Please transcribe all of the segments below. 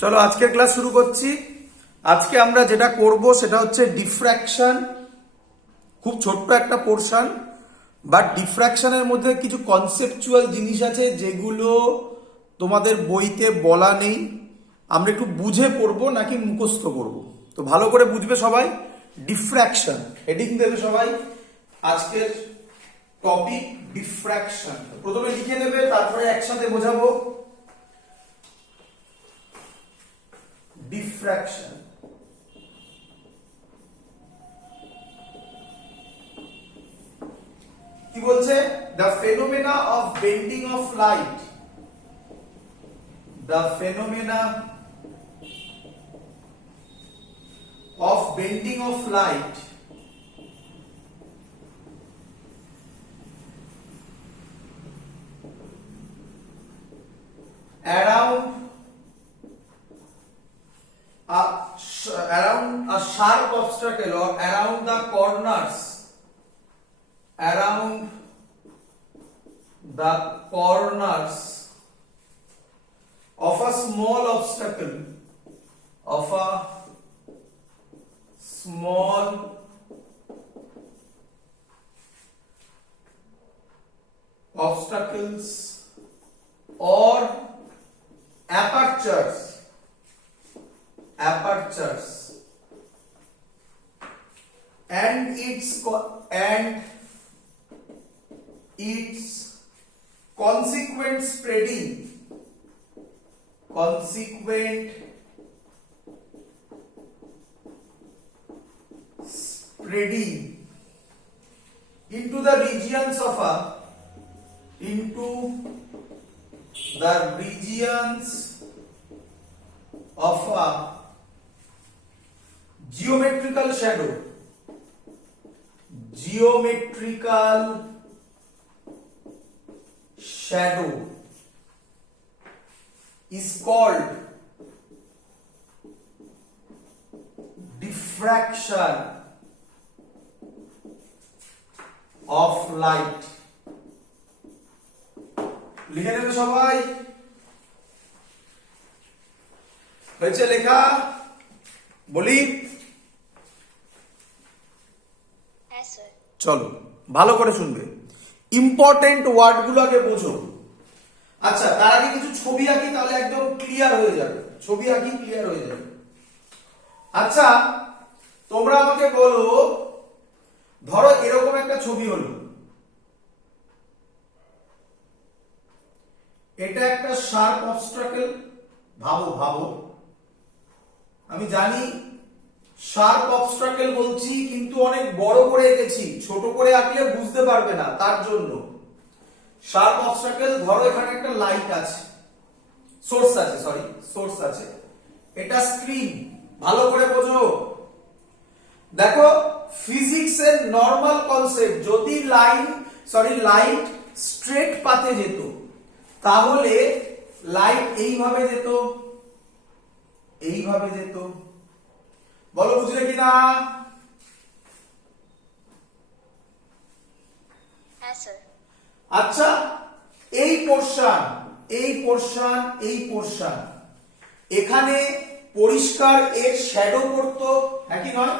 চলো আজকের ক্লাস শুরু করছি। আজকে আমরা যেটা করব সেটা হচ্ছে ডিফ্র্যাকশন। খুব ছোট্ট একটা পোর্শন, বাট ডিফ্র্যাকশনের মধ্যে কিছু কনসেপচুয়াল জিনিস আছে যেগুলো তোমাদের বইতে বলা নেই। আমরা একটু বুঝে পড়বো নাকি মুখস্থ করব, তো ভালো করে বুঝবে সবাই। ডিফ্র্যাকশন হেডিং দেবে সবাই। আজকের টপিক ডিফ্র্যাকশন। প্রথমে লিখে নেবে, তারপরে একসাথে বোঝাবো। ডিফ্র্যাকশন কি বলছে? The phenomena of bending of light, the phenomena of bending of light around a sharp obstacle or around the corners, around the corners of a small obstacle, of a small obstacles or apertures and its consequent spreading into the regions of a geometrical shadow is called diffraction of light. লিখে নেবে সবাই। হয়েছে লেখা? বলি চলো ভালো করে শুনবে, ইম্পর্টেন্ট ওয়ার্ড গুলো আগে বোঝো। আচ্ছা, তার আগে কিছু ছবি আঁকি, তাহলে একদম ক্লিয়ার হয়ে যাবে। ছবি আঁকি, ক্লিয়ার হয়ে যাবে। আচ্ছা, তোমরা আমাকে বলো, ধরো এরকম একটা ছবি হলো, এটা একটা শার্প অবস্ট্রাকল। ভাবো, আমি জানি শার্প অবস্ট্রাকল বলছি, কিন্তু অনেক বড় করে এঁকেছি, ছোট করে আঁকলে বুঝতে পারবে না, তার জন্য শার্প অবস্ট্রাকল। ধরো এখানে একটা লাইট আছে, সোর্স আছে, এটা স্ক্রিন। ভালো করে বোঝো। দেখো, ফিজিক্সের নরমাল কনসেপ্ট, যদি লাইট স্ট্রেট পাথে যেত তাহলে লাইট এইভাবে যেত। বলো বুঝলে কিনা? আচ্ছা, এই পোরশন এখানে পরিষ্কার এর শ্যাডো পড়তো, নাকি নয়?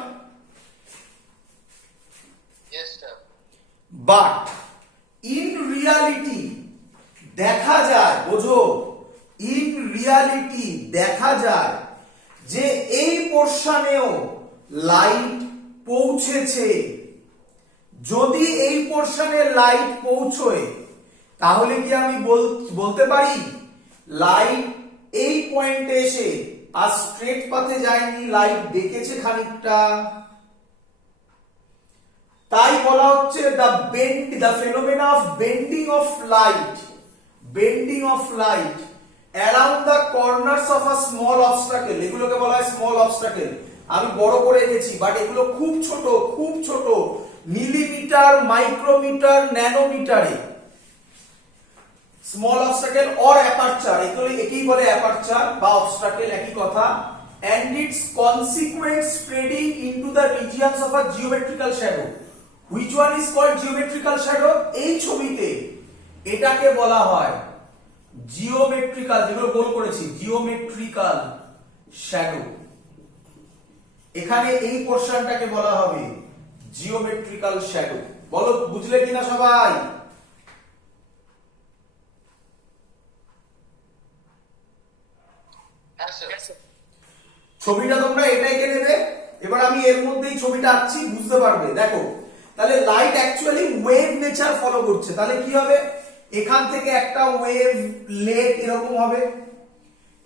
বাট ইন রিয়ালিটি দেখা যায়, বোঝো, ইন রিয়ালিটি দেখা যায় যে এই পোরশনেও লাইট পৌঁছেছে। যদি এই পোরশনে লাইট পৌঁছয়, তাহলে কি আমি বলতে পারি লাইট এই পয়েন্টে এসে আর স্ট্রেট পাথে যায়নি, লাইট বেঁকেছে খানিকটা। তাই বলা হচ্ছে the phenomena of bending of light around the corners of a small obstacle. এগুলোকে বলা হয় স্মল অবস্ট্রাকল। আমি বড় করে এঁকেছি, বাট এগুলো খুব ছোট, মিলিমিটার, মাইক্রোমিটার, ন্যানোমিটারে। স্মল অবস্ট্রাকল অর অ্যাপারচার, একেই বলে অ্যাপারচার বা অবস্ট্রাকল, একই কথা। and its consequent spreading into the regions of a geometrical shadow. Which one is called geometrical shadow? এই ছবিতে এটাকে বলা হয় জিওমেট্রিক্যাল, যেগুলো গোল করেছি জিওমেট্রিক্যাল শ্যাডো। এখানে এই পোরশনটাকে বলা হবে জিওমেট্রিক্যাল শ্যাডো। বলো বুঝলে কিনা সবাই? ছবিটা তোমরা এটাই এঁকে নেবে। এবার আমি এর মধ্যেই ছবিটা আঁকছি, বুঝতে পারবে। দেখো তাহলে light actually wave nature follow করছে। তাহলে কি হবে, এখান থেকে একটা ওয়েভ লেট এরকম হবে,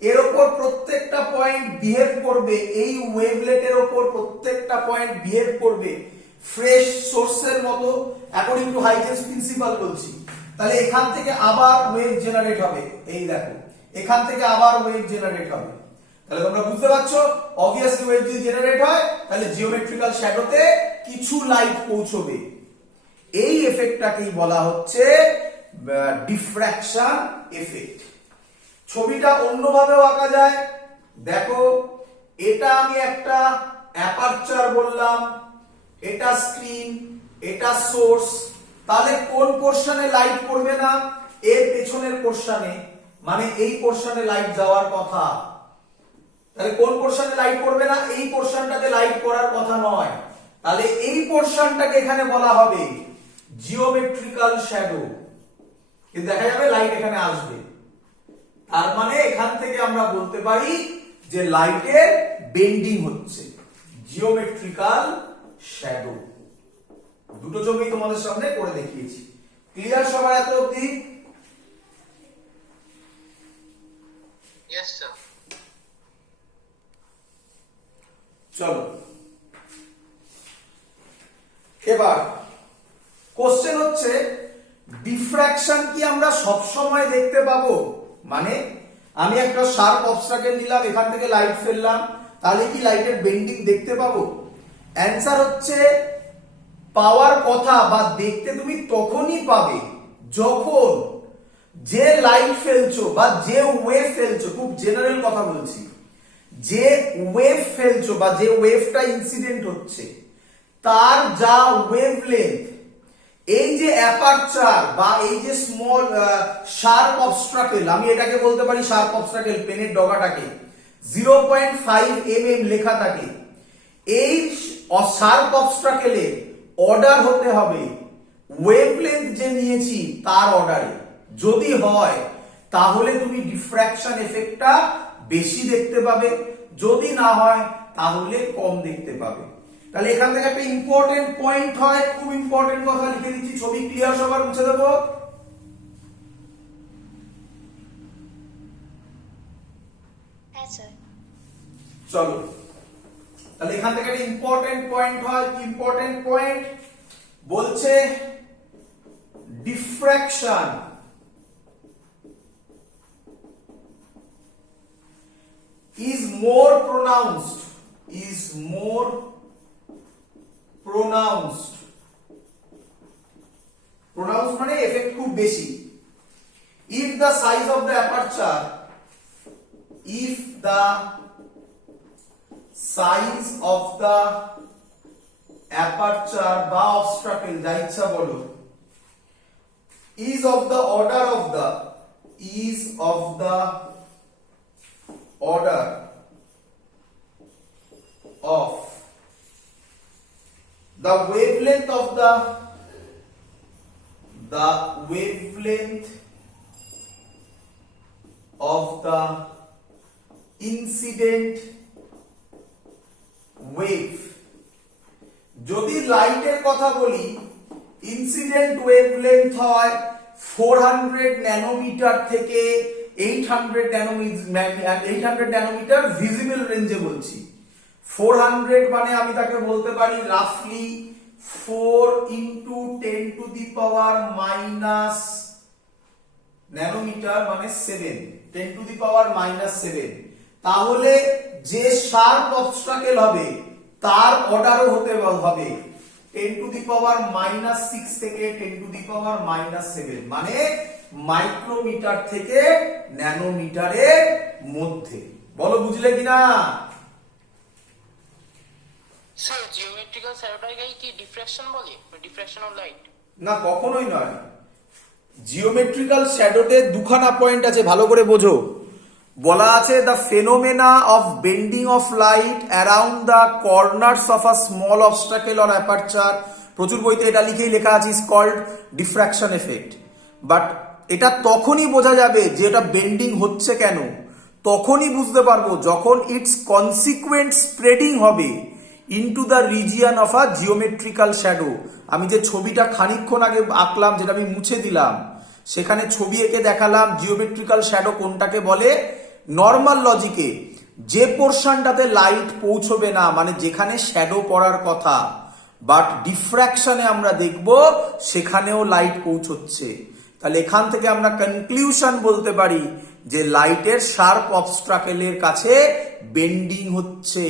এর উপর প্রত্যেকটা পয়েন্ট বিহেভ করবে, এই ওয়েভলেটের উপর প্রত্যেকটা পয়েন্ট বিহেভ করবে ফ্রেশ সোর্সের মতো, অ্যাকর্ডিং টু হাইজেন্স প্রিন্সিপাল বলছি। তাহলে এখান থেকে আবার ওয়েভ জেনারেট হবে, এই দেখো এখান থেকে আবার ওয়েভ জেনারেট হবে। তাহলে তোমরা বুঝতে পারছো, অবভিয়াসলি ওয়েভ যদি জেনারেট হয় তাহলে জিওমেট্রিক্যাল শ্যাডোতে কিছু লাইট পৌঁছবে। এই এফেক্টটাকেই বলা হচ্ছে ডিফ্র্যাকশন এফেক্ট। ছবিটা অন্যভাবেও আঁকা যায়। দেখো এটা আমি একটা অ্যাপারচার বললাম, এটা স্ক্রিন, এটা সোর্স। তাহলে কোন পোরশনে লাইট পড়বে না? এর পেছনের পোরশনে, মানে এই পোরশনে লাইট যাওয়ার কথা। তাহলে কোন পোরশনে লাইট পড়বে না? এই পোরশনটাতে লাইট পড়ার কথা নয়। তাহলে এই পোরশনটাকে এখানে বলা হবে জিওমেট্রিক্যাল শ্যাডো। কিন্তু দেখা যাবে লাইট এখানে আসবে, তার মানে এখান থেকে আমরা বলতে পারি যে লাইটের বেন্ডিং হচ্ছে, জিওমেট্রিক্যাল শ্যাডো। দুটো ছবি তোমাদের সামনে করে দেখিয়েছি। ক্লিয়ার সবার এত অবধি? Yes sir. চলো এবার কোশ্চেন হচ্ছে, ডিফ্র্যাকশন কি আমরা সব সময় দেখতে পাবো? মানে আমি একটা শার্প অবস্ট্রাকেল নিলাম, এখান থেকে লাইট ফেললাম, তাহলে কি লাইটের বেন্ডিং দেখতে পাবো? অ্যান্সার হচ্ছে পাওয়ার কথা বা দেখতে তুমি তখনই পাবে যখন যে লাইট ফেলছো বা যে ওয়েভ ফেলছো, খুব জেনারেল কথা বলছি, যে ওয়েভ ফেলছো বা যে ওয়েভটা ইনসিডেন্ট হচ্ছে তার যা ওয়েভলেন্থ, এই যে অ্যাপারচার বা এই যে স্মল শার্প অবস্ট্রাকেল, আমি এটাকে বলতে পারি শার্প অবস্ট্রাকেল, পেনের ডগাটাকে 0.5 mm লেখা থাকে, এই শার্প অবস্ট্রাকেলে অর্ডার হতে হবে ওয়েভলেন্থ যে নিয়েছি তার অর্ডারে। যদি হয় তাহলে তুমি ডিফ্র্যাকশন এফেক্টটা বেশি দেখতে পাবে, যদি না হয় তাহলে কম দেখতে পাবে। তাহলে এখান থেকে একটা ইম্পর্টেন্ট পয়েন্ট হয়, খুব ইম্পর্টেন্ট কথা লিখে দিচ্ছি, ছবি ক্লিয়ার সবার মুছে দেবো। হ্যাঁ স্যার। চলো তাহলে এখান থেকে একটা ইম্পর্টেন্ট পয়েন্ট হয়, কি ইম্পর্টেন্ট পয়েন্ট বলছে, ডিফ্র্যাকশন is more pronounced মানে এফেক্ট খুব বেশি, if the size of the aperture বা obstacle যা ইচ্ছা বলো, is of the order of the wavelength of the incident wave। যদি লাইটের কথা বলি, ইনসিডেন্ট ওয়েভলেন্থ হয় 400 ন্যানোমিটার থেকে 800 ন্যানোমিটার ভিজিবল রেঞ্জে বলছি। 400 মানে আমি তাকে বলতে পারি রাফলি 4 into 10 to the power minus nanometre মানে 7, 10 to the power minus 7। তাহলে যে শার্প অবস্ট্রাকেল হবে তার অর্ডারও হতে হবে 10 to the power minus 6 থেকে 10 to the power minus 7, মানে মাইক্রোমিটার থেকে ন্যানোমিটারের মধ্যে। বলো বুঝলে কিনা? স্যার জিওমেট্রিক্যাল শ্যাডোটাকে কি ডিফ্র্যাকশন বলে? Diffraction of light? না, কখনোই নয়। জিওমেট্রিক্যাল শ্যাডোতে দুখানা পয়েন্ট আছে, ভালো করে বোঝো। বলা আছে the phenomena of bending of light around the corners of a small obstacle or aperture, প্রচুর বইতে এটা লিখেই লেখা আছে, is called diffraction effect. But এটা তখনই বোঝা যাবে যে এটা বেন্ডিং হচ্ছে কেন, তখনই বুঝতে পারবো যখন ইটস কনসিকুয়েন্ট স্প্রেডিং হবে into the region of a geometrical shadow. আমি যে ছবিটা খানিকক্ষণ আগে আঁকলাম, যেটা আমি মুছে দিলাম, সেখানে ছবি এঁকে দেখালাম জিওমেট্রিক্যাল শ্যাডো কোনটাকে বলে। নর্মাল লজিকে যে পোর্শনটাতে লাইট পৌঁছবে না, মানে যেখানে শ্যাডো পড়ার কথা, বাট ডিফ্র্যাকশনে আমরা দেখব সেখানেও লাইট পৌঁছচ্ছে। তাহলে এখান থেকে আমরা কনক্লুশন বলতে পারি যে লাইটের শার্প অবস্ট্রাকেলের কাছে বেন্ডিং হচ্ছে।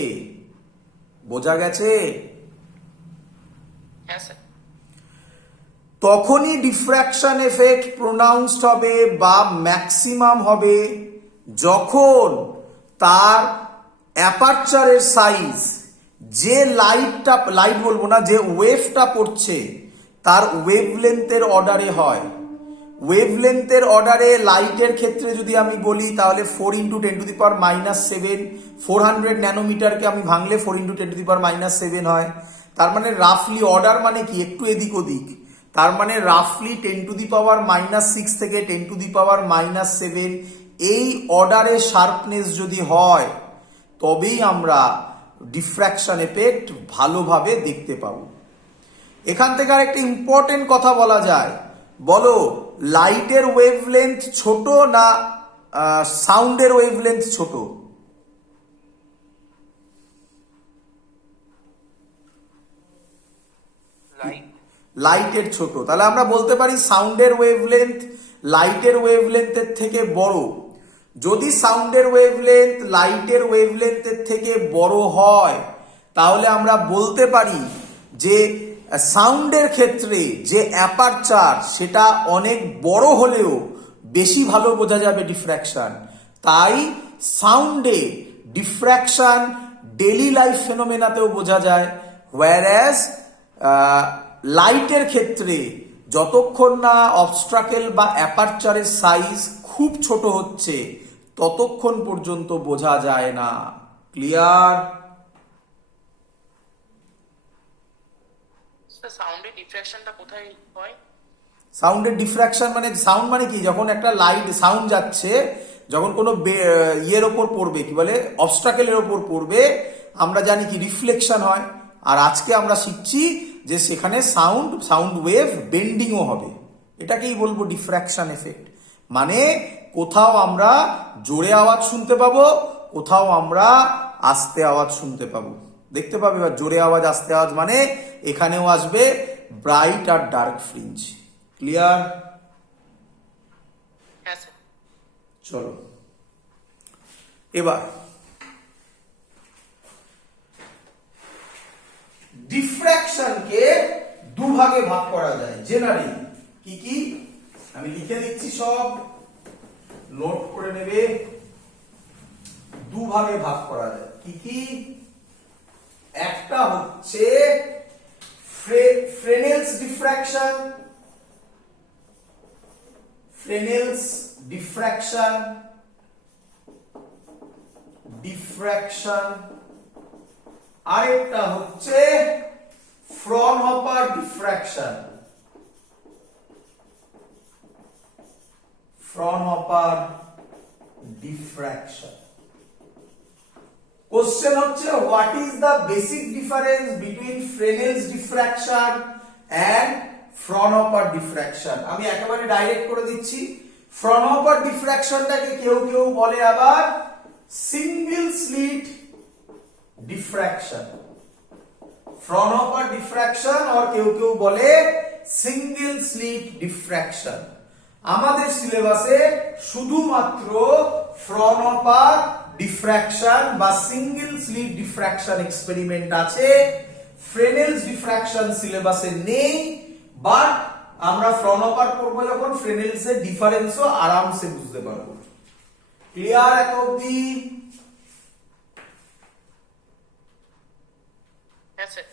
বোঝা গেছে? হ্যাঁ স্যার। তখনই ডিফ্র্যাকশন এফেক্ট প্রোনাউন্সড হবে বা ম্যাক্সিমাম হবে যখন তার অ্যাপারচারের সাইজ, যে লাইট বলবো না, যে ওয়েভটা পড়ছে তার ওয়েভলেন্থের অর্ডারে হয়। ওয়েভলেন্থের অর্ডারে লাইটের ক্ষেত্রে যদি আমি বলি তাহলে 4 × 10⁻⁷, 400 ন্যানোমিটারকে আমি ভাঙলে 4 × 10⁻⁷ হয়। তার মানে রাফলি অর্ডার মানে কি, একটু এদিক ওদিক, তার মানে রাফলি 10⁻⁻6 থেকে 10⁻⁷, এই অর্ডারে শার্পনেস যদি হয় তবেই আমরা ডিফ্র্যাকশন এফেক্ট ভালোভাবে দেখতে পাবো। এখান থেকে আরেকটা ইম্পর্টেন্ট কথা বলা যায়, বলো লাইটের ওয়েভলেন্থ ছোট না সাউন্ডের ওয়েভলেন্থ ছোট? লাইটের ছোট। তাহলে আমরা বলতে পারি সাউন্ডের ওয়েভলেন্থ লাইটের ওয়েভলেন্থের থেকে বড়। যদি সাউন্ডের ওয়েভলেন্থ লাইটের ওয়েভলেন্থের থেকে বড় হয় তাহলে আমরা বলতে পারি যে সাউন্ডের ক্ষেত্রে যে অ্যাপারচার সেটা অনেক বড় হলেও বেশি ভালো বোঝা যাবে ডিফ্র্যাকশন। তাই সাউন্ডে ডিফ্র্যাকশন ডেইলি লাইফ ফেনোমেনাতেও বোঝা যায়, হোয়ারএজ লাইটের ক্ষেত্রে যতক্ষণ না অবস্ট্রাকেল বা অ্যাপারচারের সাইজ খুব ছোট হচ্ছে ততক্ষণ পর্যন্ত বোঝা যায় না। ক্লিয়ার? সাউন্ডের ডিফ্র্যাকশনটা কোথায় হয়? সাউন্ডের ডিফ্র্যাকশন মানে, সাউন্ড মানে কি, যখন একটা লাইট সাউন্ড যাচ্ছে, যখন কোনো ইয়ের ওপর পড়বে, কি বলে, অবস্ট্রাকেলের ওপর পড়বে, আমরা জানি কি রিফ্লেকশন হয়। আর আজকে আমরা শিখছি যে সেখানে সাউন্ড ওয়েভ বেন্ডিংও হবে। এটাকেই বলবো ডিফ্র্যাকশন এফেক্ট। মানে কোথাও আমরা জোরে আওয়াজ শুনতে পাবো, কোথাও আমরা আস্তে আওয়াজ শুনতে পাবো। দেখতে পাবে এবার জোরে আওয়াজ আস্তে আওয়াজ মানে এখানেও আসবে ব্রাইট আর ডার্ক ফ্রিঞ্জ। ক্লিয়ার? হ্যাঁ স্যার। চলো এবার ডিফ্র্যাকশনকে দুভাগে ভাগ করা যায় জেনারেলি। কি কি আমি লিখে দিচ্ছি, সব নোট করে নেবে। দুভাগে ভাগ করা যায়। কি কি? একটা হচ্ছে ফ্রেনেলস ডিফ্র্যাকশন, ডিফ্র্যাকশন। আরেকটা হচ্ছে ফ্রনহপার ডিফ্র্যাকশন, কোশ্চেন হচ্ছে what is the basic difference between Fresnel's diffraction and Fraunhofer diffraction. আমি একেবারে ডাইরেক্ট করে দিচ্ছি। ফ্রনহপার ডিফ্র্যাকশনটাকে কেউ কেউ বলে আবার single slit diffraction, Fraunhofer diffraction, আর কেউ কেউ বলে সিঙ্গেল স্লিট ডিফ্র্যাকশন। আমাদের সিলেবাসে শুধুমাত্র ফ্রনহপার ডিফ্র্যাকশন বা সিঙ্গেল স্লিট ডিফ্র্যাকশন এক্সপেরিমেন্ট আছে। ফ্রেনেলস ডিফ্র্যাকশন সিলেবাসে নেই, বাট আমরা ফ্রনহপার করব যখন ফ্রেনেলস এর ডিফারেন্সও আরামসে বুঝতে পারবো। ক্লিয়ার এত অবধি? হ্যাঁ স্যার।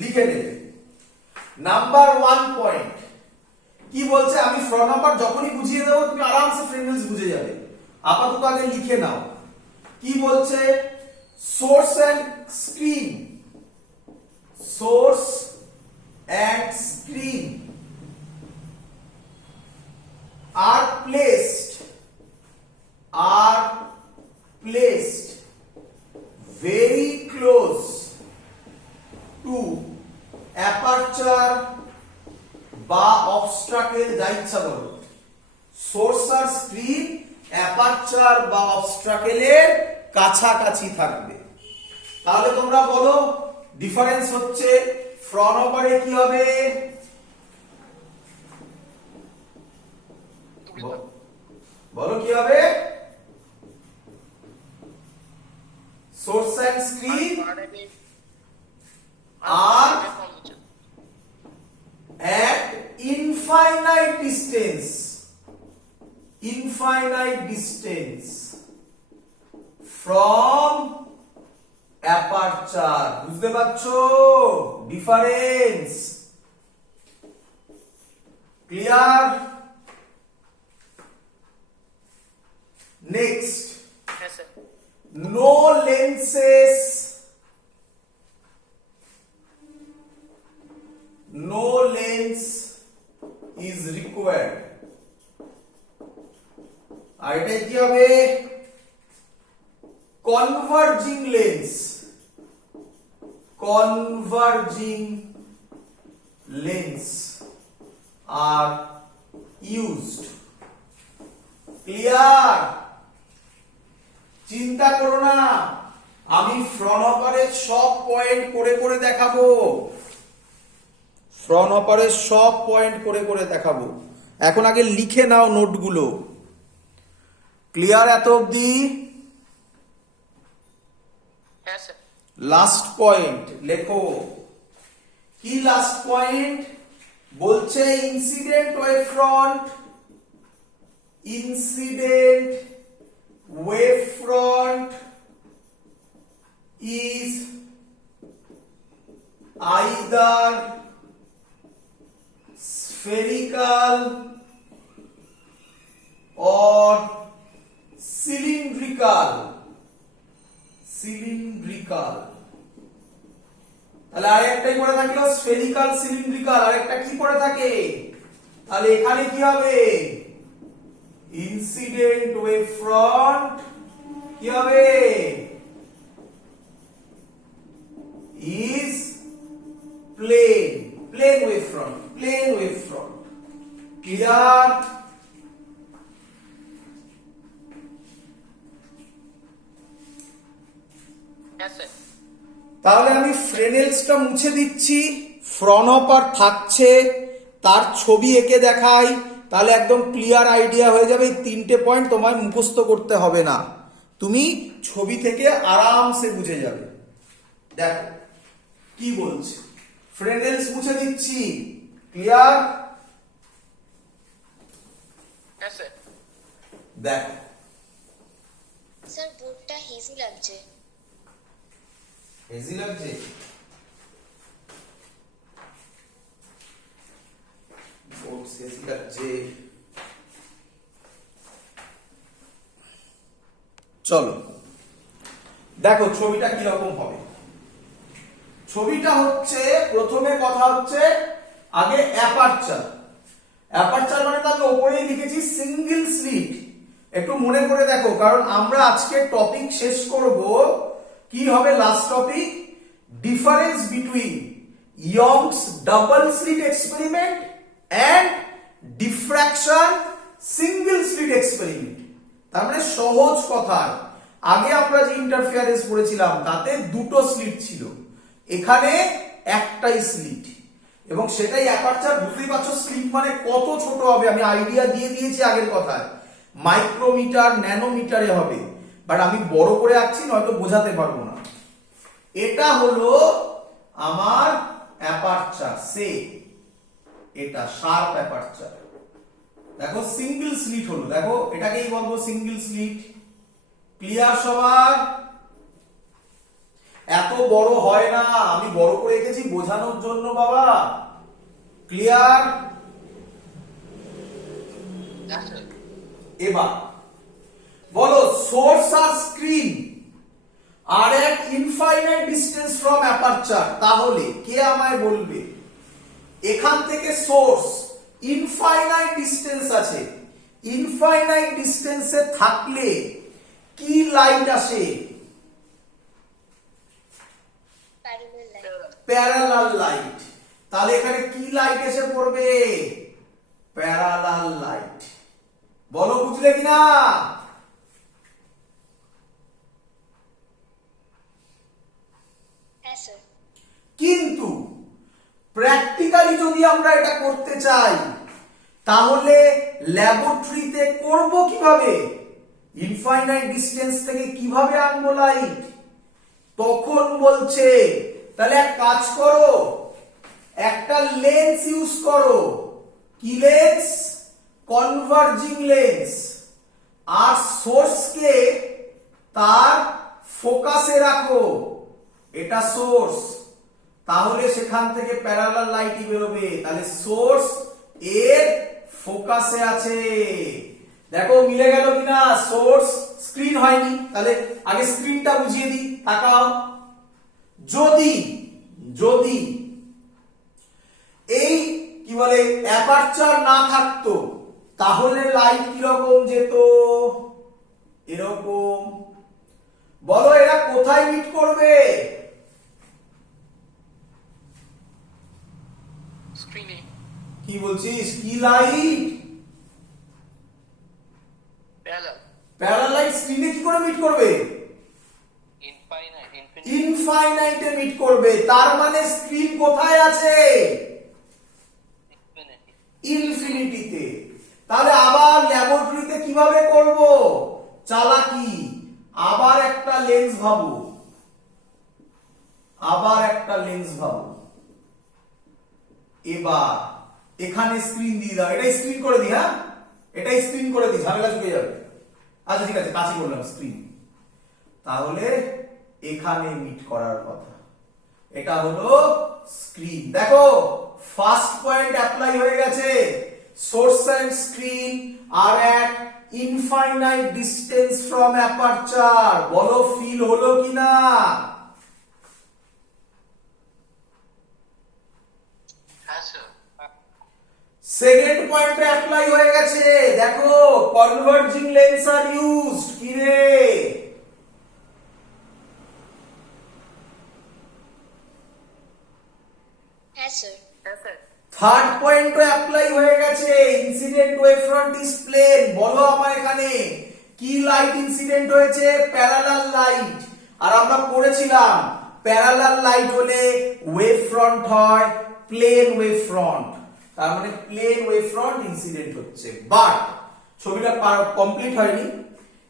লিখে নেবে। নাম্বার 1 পয়েন্ট কি বলছে, আমি ফ্রনহপার যখনই বুঝিয়ে দেবো তুমি আরামসে ফ্রেনেলস বুঝে যাবে। আপাতত আগে লিখে নাও কি বলছে source and screen source and screen are placed very close to aperture বা obstacle যা ইচ্ছা বলো সোর্স আর স্ক্রিন অ্যাপারচার বা obstacle এর কাছাকাছি থাকবে তাহলে তোমরা বলো ডিফারেন্স হচ্ছে ফ্রন্ট অপারে কি হবে বলো কি হবে source and screen are at infinite distance from aperture বুঝতে পারছো difference clear next Yes, sir. no lenses no lens is required আর এটা কি হবে converging lens are used clear চিন্তা করো না আমি ফ্রন্ট অপারের সব পয়েন্ট করে করে দেখাবো ফ্রন্ট অপারের সব পয়েন্ট করে করে দেখাবো এখন আগে লিখে নাও নোটগুলো ক্লিয়ার এত অবধি Yes, sir. লাস্ট পয়েন্ট লেখো কি লাস্ট পয়েন্ট বলছে incident wave front is either spherical or cylindrical তাহলে আরেকটাই পড়ে থাকলো স্ফেরিক্যাল সিলিন্ড্রিক্যাল আরেকটা কি পড়ে থাকে তাহলে এখানে কি হবে ইনসিডেন্ট ওয়েভ ফ্রন্ট কি হবে is plane wave front clear Yes, sir. তাহলে আমি ফ্রেনেলসটা মুছে দিচ্ছি ফ্রন্ট অপার থাকছে তার ছবি এঁকে দেখাই তাহলে একদম ক্লিয়ার আইডিয়া হয়ে যাবে এই তিনটে পয়েন্ট তোমায় মুখস্থ করতে হবে না তুমি ছবি থেকে আরামসে বুঝে যাবে দেখো কি বলছে ফ্রেনেলস মুছে দিচ্ছি ক্লিয়ার Yes, sir. দেখো স্যার বোর্ডটা হেজি লাগছে হেজি লাগছে বোর্ড হেজি লাগছে চলো দেখো ছবিটা কিরকম হবে ছবিটা হচ্ছে প্রথমে কথা হচ্ছে আগে অ্যাপারচার মানে তো আমি উপরেই লিখেছি সিঙ্গেল স্লিট একটু মনে করে দেখো কারণ আমরা আজকে টপিক শেষ করব কি হবে last topic difference between Young's double slit experiment and diffraction single slit experiment তার মানে সহজ কথা আগে আমরা যে ইন্টারফিয়ারেন্স পড়েছিলাম তাতে দুটো স্লিট ছিল এখানে একটাই স্লিট এবং সেটাই অ্যাপারচার বুঝতেই পারছো স্লিট মানে কত ছোট হবে আমি আইডিয়া দিয়ে দিয়েছি আগের কথায় মাইক্রোমিটার ন্যানোমিটারে হবে বাট আমি বড় করে আঁকছি নয়তো বোঝাতে পারবো না এটা হলো আমার অ্যাপারচার সে এটা শার্প অ্যাপারচার দেখো সিঙ্গেল স্লিট হলো দেখো এটাকেই বলবো সিঙ্গেল স্লিট ক্লিয়ার সবার এত বড় হয় না আমি বড় করে রেখেছি বোঝানোর জন্য বাবা ক্লিয়ার Yes, sir. এবার বলো সোর্স আর স্ক্রিন আর at infinite distance from aperture, তাহলে কে আমায় বলবে এখান থেকে সোর্স ইনফাইনাইট ডিস্টেন্স আছে, ইনফাইনাইট ডিস্টেন্সে থাকলে কি লাইট আসে? Parallel line. Parallel light. তাহলে এখানে কি লাইট এসে পড়বে? Parallel light. বলো বুঝলে কিনা? হ্যাঁ স্যার। কিন্তু প্র্যাকটিক্যালি যদি আমরা এটা করতে চাই তাহলে ল্যাবরেটরিতে করব কিভাবে? ইনফাইনাইট ডিস্টেন্স থেকে কিভাবে আনবো লাইট? তখন বলছে তাহলে এক কাজ করো, একটা লেন্স ইউজ করো। কি লেন্স? Converging lens. আর সোর্সকে তার ফোকাসে রাখো, এটা সোর্স, তাহলে সেখান থেকে প্যারালাল লাইটই বেরোবে। তাহলে সোর্স এর ফোকাসে আছে। দেখো মিলে গেল কিনা? সোর্স স্ক্রিন হয়নি, তাহলে আগে স্ক্রিনটা বুঝিয়ে দিই, তাকাও। যদি যদি এই কি বলে অ্যাপারচার না থাকতো তাহলে লাইট কিরকম যেত? এরকম। বলো এরা কোথায় মিট করবে? স্ক্রিনে। কি বলছিস? কি লাইট? প্যারালাল। প্যারালাল লাইট স্ক্রিনে কি করে মিট করবে? ইনফাইনাইট। ইনফাইনাইটে মিট করবে। তার মানে স্ক্রিন কোথায় আছে? ইনফিনিটিতে। তাহলে আবার ল্যাবরেটরিতে কিভাবে করব? চালাকি, আবার একটা লেন্স ভাবো, আবার একটা লেন্স ভাবো। এবার এখানে স্ক্রিন দিয়ে দাও, এটাই স্ক্রিন করে দিই। হ্যাঁ, এটাই স্ক্রিন করে দিই, ঝামেলা চুকে যাবে। আচ্ছা ঠিক আছে, কাছে করলাম স্ক্রিন। তাহলে এখানে মিট করার কথা, এটা হলো স্ক্রিন। দেখো ফার্স্ট পয়েন্ট অ্যাপ্লাই হয়ে গেছে। সোর্স এন্ড স্ক্রিন আর at infinite distance from aperture. বলো ফিল হলো কিনা? হ্যাঁ স্যার। সেকেন্ড পয়েন্টে অ্যাপ্লাই হয়ে গেছে। দেখো কনভার্জিং লেন্স আর ইউজড। কি রে? হ্যাঁ স্যার। হ্যাঁ স্যার। থার্ড পয়েন্টও অ্যাপ্লাই হয়ে গেছে। Incident wave front is plane. বলো আমার এখানে কি লাইট ইনসিডেন্ট হয়েছে? Parallel light. আর আমরা পড়েছিলাম প্যারালাল লাইট হলে ওয়েভ ফ্রন্ট হয় প্লেন ওয়েভ ফ্রন্ট। তার মানে প্লেন ওয়েভ ফ্রন্ট ইনসিডেন্ট হচ্ছে। বাট ছবিটা কমপ্লিট হয়নি।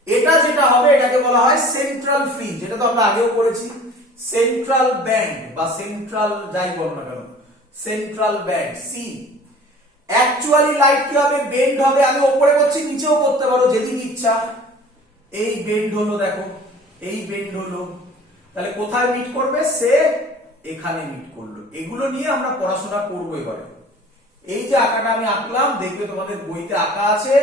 এটা যেটা হবে এটাকে বলা হয় সেন্ট্রাল ফ্রিঞ্জ। এটা তো আমরা আগেও পড়েছি। সেন্ট্রাল ব্যান্ড বা সেন্ট্রাল যাই বল না কেন, central band C. Actually light কি হবে? বেন্ড হবে। আমি উপরে করছি, নিচেও করতে পারো যেদিকে ইচ্ছা। এই বেন্ড হলো, দেখো এই বেন্ড হলো। তাহলে কোথায় মিট করবে? সে এখানে মিট করলো। এগুলো নিয়ে আমরা পড়াশোনা করবো এবারে। এই যে আঁকাটা আমি আঁকলাম, দেখবে তোমাদের বইতে আঁকা আছে,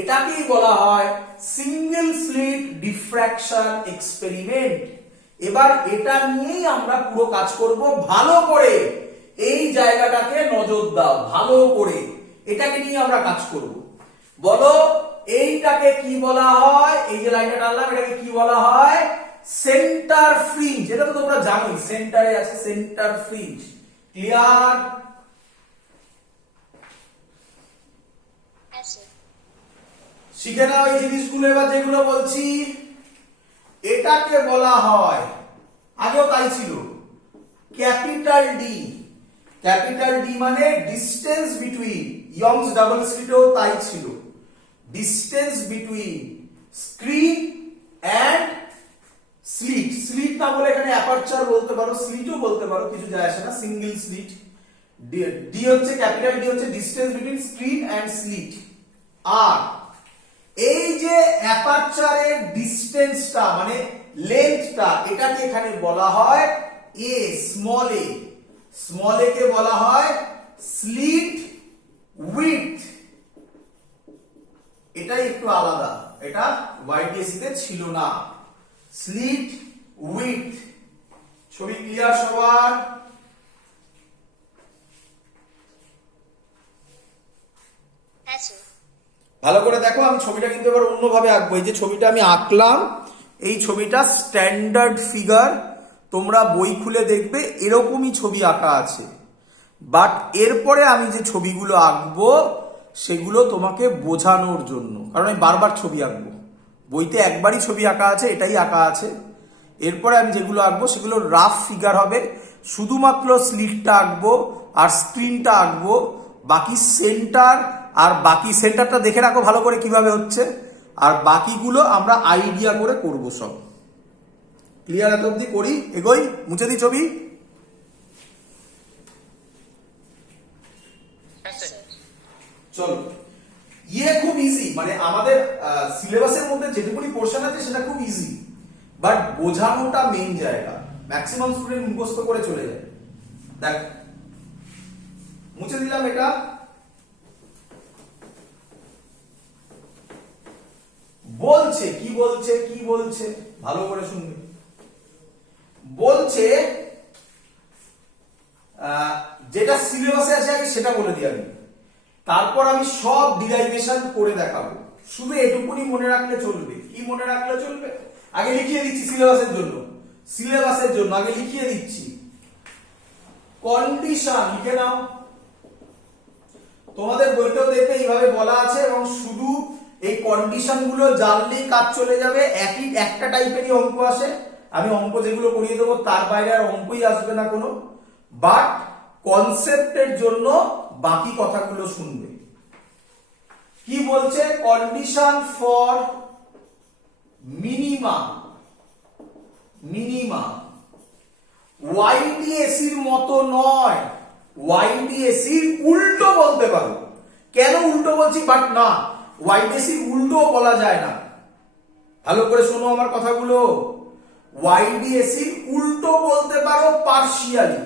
এটাকেই বলা হয় সিঙ্গেল স্লিট ডিফ্র্যাকশন এক্সপেরিমেন্ট। এবার এটা নিয়েই আমরা পুরো কাজ করব। ভালো করে এই জায়গাটাকে নজর দাও, ভালো করে এটাকে নিয়ে আমরা কাজ করব। বলো এইটাকে কি বলা হয়? এই যে লাইনটা টানলাম এটাকে কি বলা হয়? Centre fringe. এটা তো তোমরা জানোই, সেন্টারে আছে সেন্টার ফ্রিঞ্জ। ক্লিয়ার? হ্যাঁ স্যার। শিখে নাও এই জিনিসগুলো এবার যেগুলো বলছি। এটাকে বলা হয়, আগেও তাই ছিল, ক্যাপিটাল ডি। ক্যাপিটাল ডি মানে ডিস্টেন্স বিটুইন, ইয়ংস ডাবল স্লিটেও তাই ছিল, distance between screen and slit. Slit না বলে এখানে অ্যাপারচার বলতে পারো, স্লিটও বলতে পারো, কিছু যায় আসে না, সিঙ্গেল স্লিট। ডি হচ্ছে ক্যাপিটাল ডি হচ্ছে distance between screen and slit. আর এই যে অ্যাপারচারের ডিসটেন্সটা মানে লেন্থটা, এটাকে এখানে বলা হয় এ, স্মল এ। স্মল এ কে বলা হয় স্লিট উইডথ। এটাই একটু আলাদা। এটা ওয়াইডিএসি তে ছিল না। স্লিট উইথ, ছবি ক্লিয়ার সবার? হ্যাঁ স্যার। ভালো করে দেখো, আমি ছবিটা কিন্তু এবার অন্যভাবে আঁকবো। এই যে ছবিটা আমি আঁকলাম, এই ছবিটা স্ট্যান্ডার্ড ফিগার, তোমরা বই খুলে দেখবে এরকমই ছবি আঁকা আছে। বাট এরপরে আমি যে ছবিগুলো আঁকবো সেগুলো তোমাকে বোঝানোর জন্য, কারণ আমি বারবার ছবি আঁকবো। বইতে একবারই ছবি আঁকা আছে, এটাই আঁকা আছে। এরপরে আমি যেগুলো আঁকবো সেগুলো রাফ ফিগার হবে, শুধুমাত্র স্লিটটা আঁকবো আর স্ক্রিনটা আঁকবো। বাকি সেন্টার আর বাকি সেন্টারটা দেখে রাখো ভালো করে কিভাবে হচ্ছে, আর বাকিগুলো আমরা আইডিয়া করে করব সব। ক্লিয়ার? এত অব্দি করি, এগোই, মুছে দিই ছবি। হ্যাঁ স্যার। চলো, খুব ইজি, মানে আমাদের সিলেবাসের মধ্যে যেটুকুনি পোর্শন আছে সেটা খুব ইজি, বাট বোঝানোটা মেইন জায়গা। ম্যাক্সিমাম স্টুডেন্ট মুখস্থ করে চলে যায়। দেখ, মুছে দিলাম এটা। বলছে কি বলছে, কি বলছে ভালো করে শুনবে। বলছে যেটা সিলেবাসে আছে আগে সেটা বলে দিই আমি, তারপর আমি সব ডিরাইভেশন করে দেখাবো। শুধু এটুকুনি মনে রাখলে চলবে। কি মনে রাখলে চলবে? আগে লিখিয়ে দিচ্ছি সিলেবাসের জন্য। সিলেবাসের জন্য আগে লিখিয়ে দিচ্ছি, কন্ডিশন লিখে নাও। তোমাদের বইতেও দেখবে এইভাবে বলা আছে, এবং শুধু এই কন্ডিশন গুলো জানলেই কাজ চলে যাবে। একই একটা টাইপেরই অঙ্ক আসে, আমি অঙ্ক যেগুলো করিয়ে দেবো তার বাইরে আর অঙ্কই আসবে না কোনো। বাট কনসেপ্টের জন্য বাকি কথাগুলো শুনবে। কি বলছে? কন্ডিশন ফর মিনিমাম, মিনিমাম ওয়াইডিএসির মতো নয়, ওয়াইডিএসির উল্টো বলতে পারো। কেন উল্টো বলছি? বাট না, ওয়াইডিএসির উল্টো বলা যায় না। ভালো করে শোনো আমার কথাগুলো। ওয়াইডিএসির উল্টো বলতে পারো পার্শিয়ালি,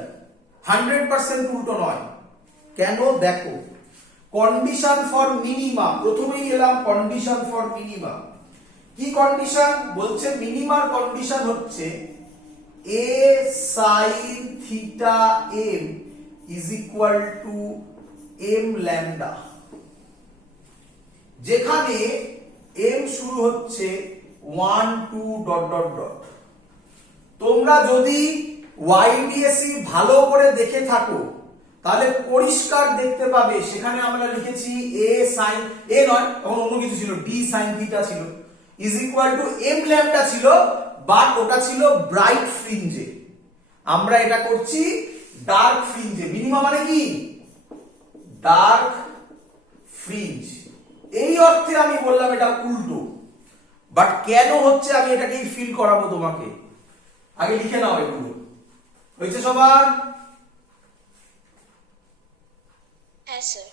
100% উল্টো নয়। কেন? দেখো, কন্ডিশন ফর মিনিমাম, প্রথমেই এলাম কন্ডিশন ফর মিনিমাম। কি কন্ডিশন বলছে? মিনিমাম কন্ডিশন হচ্ছে a sin theta m is equal to m lambda, যেখানে m শুরু হচ্ছে 1 2 ডট ডট ডট। তোমরা যদি ওয়াইডিএসি ভালো করে দেখে থাকো তাহলে পরিষ্কার দেখতে পাবে সেখানে আমরা লিখেছি a sin, a নয় তখন অন্য কিছু ছিল, d sin theta ছিল, is equal to m lambda ছিল, বাট ওটা ছিল ব্রাইট ফ্রিঞ্জে। আমরা এটা করছি ডার্ক ফ্রিঞ্জে। মিনিমাম মানে কি? Dark fringe. এই অর্থে আমি বললাম এটা উল্টো, বাট কেন হচ্ছে আমি এটাকে ফিল করাবো তোমাকে। আগে লিখে নাও এগুলো। হয়েছে সবার? হ্যাঁ স্যার।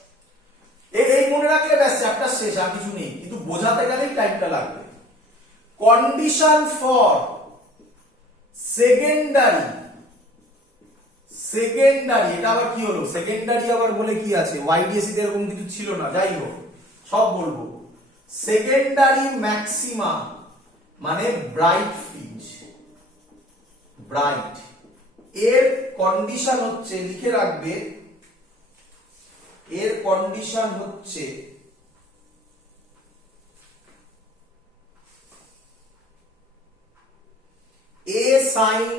এই মনে রাখলে ব্যাস চ্যাপ্টার শেষ, আর কিছু নেই, কিন্তু বোঝাতে গেলেই টাইমটা লাগবে। কন্ডিশন ফর সেকেন্ডারি, সেকেন্ডারি এটা আবার কি হলো? সেকেন্ডারি আবার বলে কি আছে? ওয়াইডিএসি তে এরকম কিছু ছিল না, যাই হোক সব বলবো। সেকেন্ডারি ম্যাক্সিমা মানে ব্রাইট ফ্রিঞ্জ, ব্রাইট। এর কন্ডিশন হচ্ছে, লিখে রাখবে, এর কন্ডিশন হচ্ছে a sin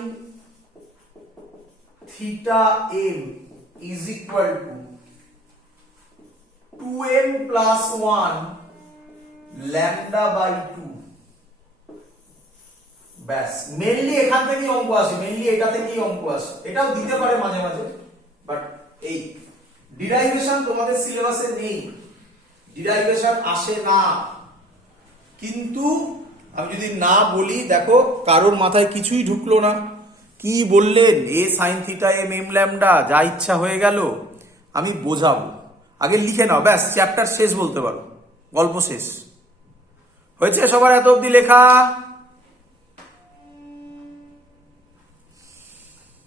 theta m is equal to 2m plus 1 lambda by 2। ব্যাস, মেইনলি এখান থেকেই অঙ্ক আসে, মেইনলি এটা থেকেই অঙ্ক আসে। এটাও দিতে পারে মাঝে মাঝে, বাট এই ডিরাইভেশন তোমাদের সিলেবাসে নেই, ডিরাইভেশন আসে না। কিন্তু আমি যদি না বলি, দেখো কারোর মাথায় কিছুই ঢুকলো না, কি বললেন a sine theta M M lambda, যা ইচ্ছা হয়ে গেল। আমি বোঝাবো, আগে লিখে নাও, ব্যাস চ্যাপ্টার শেষ বলতে পারো, গল্প শেষ। হয়েছে সবার এত অবধি লেখা?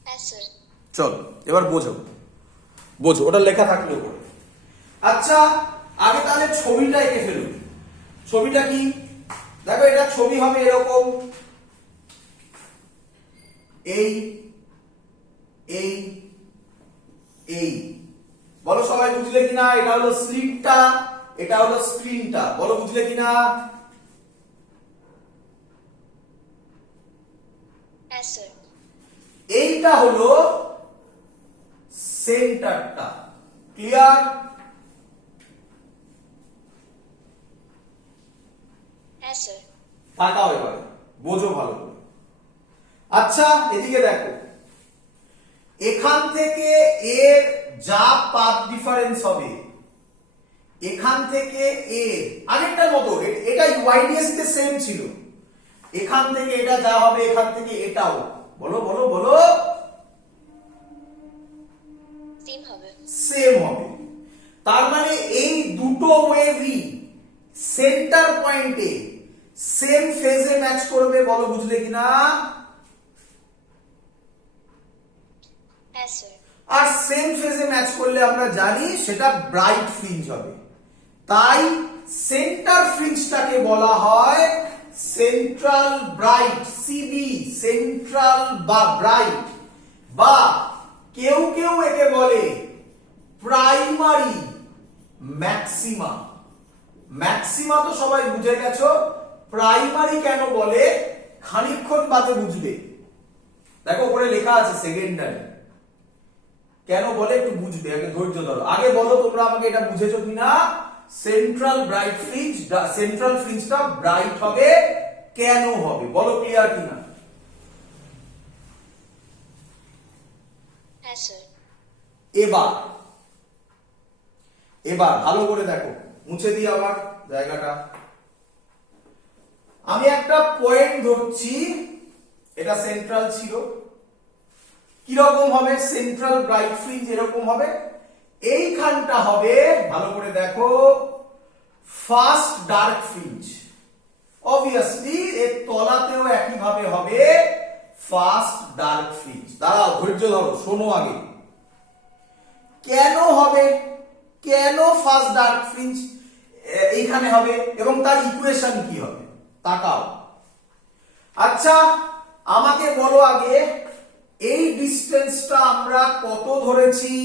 হ্যাঁ স্যার। চলো এবার বোঝো, বোঝো ওটা লেখা থাকলে উপরে। আচ্ছা, আগে তাহলে ছবিটা এঁকে ফেলুন। ছবিটা কি? দেখো এটা ছবি হবে এরকম, এই এই এই, বলো সবাই বুঝলে কিনা? এটা হলো স্লিটটা, এটা হলো স্ক্রিনটা, বলো বুঝলে কিনা? Yes, sir. এইটা হলো সেন্টারটা। ক্লিয়ার? Yes, sir. তাকাও এবারে, বোঝো ভালো করে। আচ্ছা এদিকে দেখো, এখান থেকে এর যা পাথ ডিফারেন্স হবে, এখান থেকে এর আগেরটার মতো, এটা ওয়াইডিএস তে সেম ছিল, এখান থেকে এটা যা হবে এখান থেকে এটাও, বলো বলো বলো, Same হবে। সেম হবে। তার মানে এই দুটো ওয়েভই সেন্টার পয়েন্টে সেম ফেজে ম্যাচ করবে, বলো বুঝলে কিনা? Yes, sir. আর সেম ফেজে ম্যাচ করলে আমরা জানি সেটা ব্রাইট ফ্রিঞ্জ হবে। তাই সেন্টার ফ্রিঞ্জটাকে বলা হয় সেন্ট্রাল ব্রাইট, সিবি, সেন্ট্রাল বা ব্রাইট, বা কেউ কেউ একে বলে প্রাইমারি ম্যাক্সিমা। ম্যাক্সিমা তো সবাই বুঝে গেছো, প্রাইমারি কেন বলে খানিকক্ষণ বাদে বুঝবে। দেখো ওপরে লেখা আছে সেকেন্ডারি, কেন বলে একটু বুঝবে, আগে ধৈর্য ধরো। আগে বলো তোমরা আমাকে এটা বুঝেছো কিনা? সেন্ট্রাল ব্রাইট ফ্রিঞ্জ, সেন্ট্রাল ফ্রিঞ্জটা ব্রাইট হবে কেন হবে, বলো ক্লিয়ার কিনা? Yes, sir. এবার এবার ভালো করে দেখো, মুছে দিই আবার জায়গাটা। আমি একটা পয়েন্ট ধরছি, এটা সেন্ট্রাল ছিল, কিরকম হবে? সেন্ট্রাল ব্রাইট ফ্রিঞ্জ এরকম হবে, এইখানটা হবে, ভালো করে দেখো, ফার্স্ট ডার্ক ফ্রিঞ্জ। অবভিয়াসলি এর তলাতেও একই ভাবে হবে ফার্স্ট ডার্ক ফ্রিঞ্জ। দাঁড়াও ধৈর্য ধরো, শোনো আগে কেন হবে, কেন ফার্স্ট ডার্ক ফ্রিঞ্জ এইখানে হবে এবং তার ইকুয়েশন কি হবে, তাকাও। আচ্ছা আমাকে বলো আগে, এই ডিসটেন্সটা আমরা কত ধরেছি?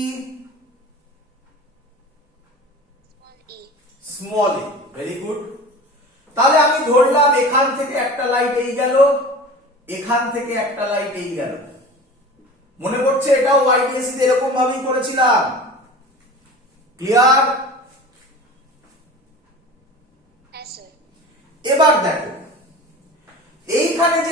Small e. Small A. Very good. তাহলে আমি ধরলাম এখান থেকে একটা লাইট এই গেল, এখান থেকে একটা লাইট এই গেল। মনে পড়ছে এটাও ওয়াইডিএসি তে এরকম ভাবেই করেছিলাম। ক্লিয়ার? Yes, sir. এবার দেখো এইখানে যে